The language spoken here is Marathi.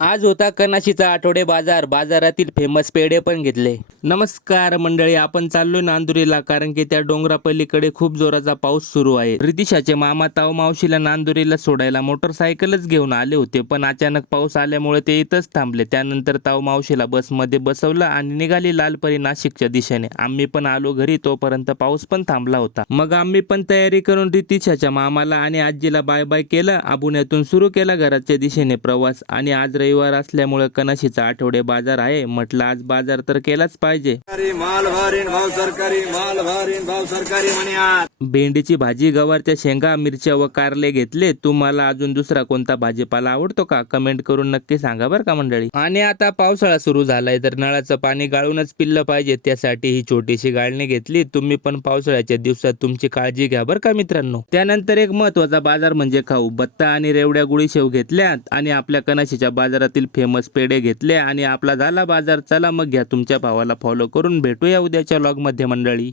आज होता कनाशीचा आठवडे बाजार. बाजारातील फेमस पेढे पण घेतले. नमस्कार मंडळी आपण चाललोय नांदुरीला कारण की त्या डोंगरापल्लीकडे खूप जोराचा पाऊस सुरू आहे. रितिशाचे मामा ताव मावशीला नांदुरीला सोडायला मोटरसायकलच घेऊन आले होते पण अचानक पाऊस आल्यामुळे ते इथंच थांबले. त्यानंतर ताव मावशीला बसमध्ये बसवलं आणि निघाली लालपरी नाशिकच्या दिशेने. आम्ही पण आलो घरी तोपर्यंत पाऊस पण थांबला होता. मग आम्ही पण तयारी करून रितिशाच्या मामाला आणि आजीला बाय बाय केलं आबुण्यातून सुरू केला घराच्या दिशेने प्रवास आणि आज रविवार असल्यामुळे कणशीचा आठवडे बाजार आहे. म्हटलं आज बाजार तर केलाच पाहिजे. माल भारीन भाव सरकारी माल भारीन भाव सरकारी म्हणे भेंडीची भाजी गवारच्या शेंगा मिरच्या व कारले घेतले. तुम्हाला अजून दुसरा कोणता भाजीपाला आवडतो का? कमेंट करून नक्की सांगा बरं का मंडळी. आणि आता पावसाळा सुरू झालाय तर नळाचं पाणी गाळूनच पिल्लं पाहिजे. त्यासाठी ही छोटीशी गाळणी घेतली. तुम्ही पण पावसाळ्याच्या दिवसात तुमची काळजी घ्या बरं का मित्रांनो. त्यानंतर एक महत्त्वाचा बाजार म्हणजे खाऊ. बत्ता आणि रेवड्या गुळी शेव घेतल्यात आणि आपल्या कनाशीच्या बाजारातील फेमस पेढे घेतले आणि आपला झाला बाजार. चला मग घ्या तुमच्या भावाला फॉलो करून भेटूया उद्याच्या लॉगमध्ये मंडळी.